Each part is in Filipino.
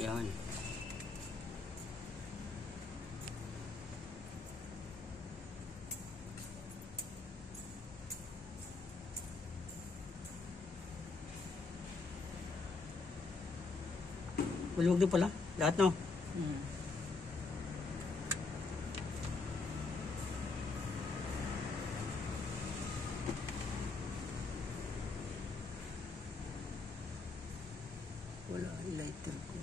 Yan. Maluwag din pala. Lahat, no? Wala ang lighter ko.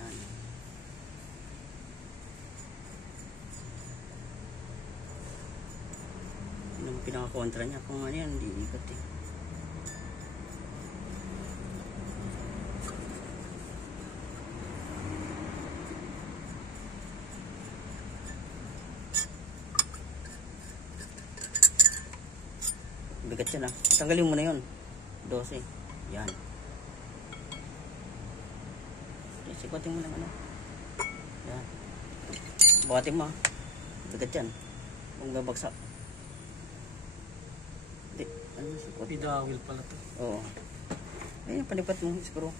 Yan. Yun ang pinaka-kontra niya. Kung ano yan, hindi ikot eh. Bigat yan ah. Tanggalin mo na yun. 12. Yan. Okay, sikotin mo lang ano. Yan. Bukatin mo ah. Bigat yan. Huwag babagsak. Hindi. Ano sikot? Pidawil pala to. Oo. Ayun, panipat mo. Screw.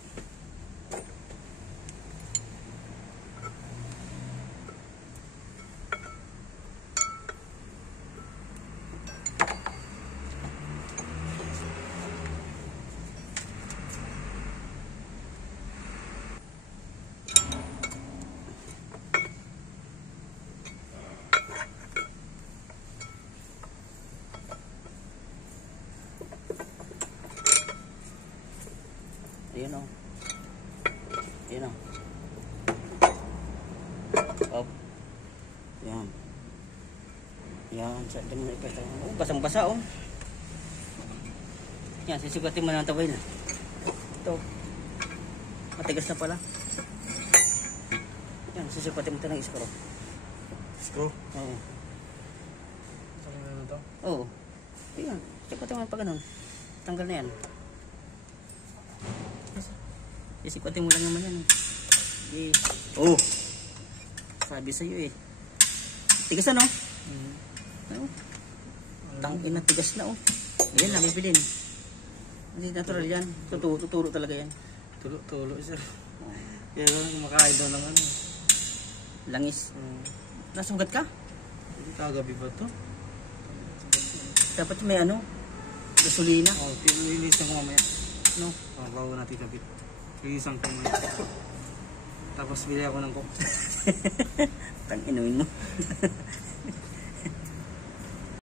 Ayan o. Ayan o. Up. Yan. Yan. Sa din mo na ipeta. Oh, basang-basa o. Yan. Sisugatin mo ng tawil. Ito. Matigas na pala. Yan. Sisugatin mo ito ng screw. Screw? Oo. Tanggal na ito? Oo. Ayan. Sisugatin mo pa ganun. Tanggal na yan. Isikutin mo lang naman yan eh. Oh! Sabi sa'yo eh. Tigas na no? Tangin na tigas na oh. Ayan na, bibilin. Hindi natural yan. Tuturo talaga yan. Tulo sir. Kaya lang makain daw ng ano. Langis. Nasugat ka? Hindi kagabi ba ito? Dapat may ano? Gasolina. Oo, pinilisan ko mamaya. No? Bago natin kabit. Isang kamay. Tapos bili ako ng coke. Tang inuin mo.